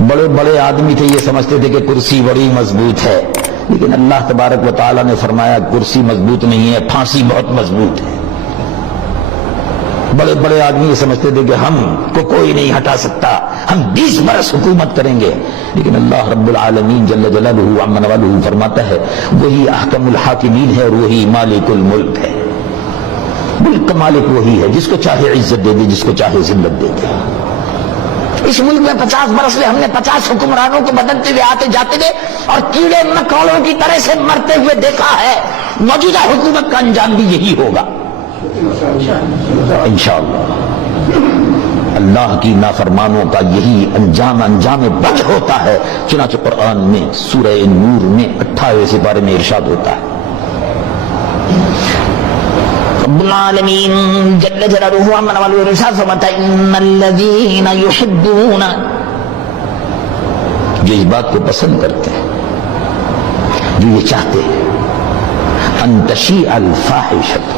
بڑے بڑے آدمی تھے، یہ سمجھتے تھے کہ کرسی بڑی مضبوط ہے، لیکن اللہ تبارک و تعالیٰ نے فرمایا کرسی مضبوط نہیں ہے، پھانسی بہت مضبوط ہے۔ بڑے بڑے آدمی یہ سمجھتے تھے کہ ہم کو کوئی نہیں ہٹا سکتا، ہم 20 برس حکومت کریں گے، لیکن اللہ رب العالمین جل جلالہ عم نوالہ فرماتا ہے وہی احکم الحاکمین ہے اور وہی مالک الملک ہے۔ ملک کا مالک وہی ہے، جس کو چاہے عزت دے دے، جس کو چاہے ذلت دے دے۔ اس ملک میں 50 برس میں ہم نے 50 حکمرانوں کو بدلتے ہوئے آتے جاتے ہوئے اور کیڑے مکوڑوں کی طرح سے مرتے ہوئے دیکھا ہے، موجودہ حکومت کا انجام بھی یہی ہوگا انشاءاللہ۔ اللہ کی نافرمانوں کا یہی انجام بد ہوتا ہے، چنانچہ قرآن میں سورہ نور میں 28 سپارے میں ارشاد ہوتا ہے رب العالمین جل جلالہ عم نوالہ ارشاد فرماتا ہے ان الذین یحبون، جو اس بات کو پسند کرتے ہیں، جو یہ چاہتے ہیں ان تشیع الفاحشۃ،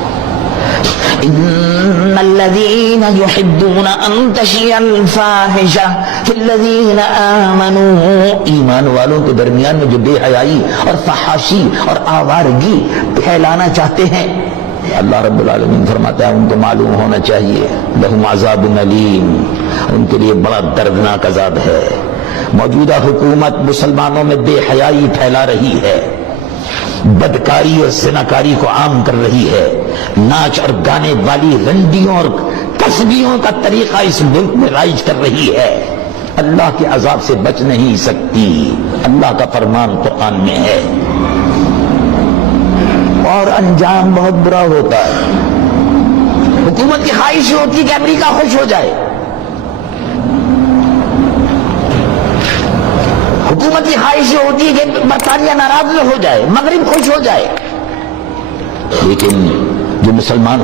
ان الذین یحبون ان تشیع الفاحشۃ فی الذین آمنوا، ایمان والوں کے درمیان میں جو بے حیائی اور فحاشی اور آوارگی پھیلانا چاہتے ہیں، اللہ رب العالمین فرماتا ہے ان کو معلوم ہونا چاہیے لہم عذاب علیم، ان کے لیے بڑا دردناک عذاب ہے۔ موجودہ حکومت مسلمانوں میں بے حیائی پھیلا رہی ہے، بدکاری اور زناکاری کو عام کر رہی ہے، ناچ اور گانے والی رنڈیوں اور کسبیوں کا طریقہ اس ملک میں رائج کر رہی ہے، اللہ کے عذاب سے بچ نہیں سکتی۔ اللہ کا فرمان قرآن میں ہے اور انجام بہت برا ہوتا ہے۔ حکومت کی خواہش ہوتی ہے کہ امریکہ خوش ہو جائے، حکومت کی خواہش ہوتی ہے کہ برطانیہ ناراض ہو جائے، مغرب خوش ہو جائے، لیکن جو مسلمان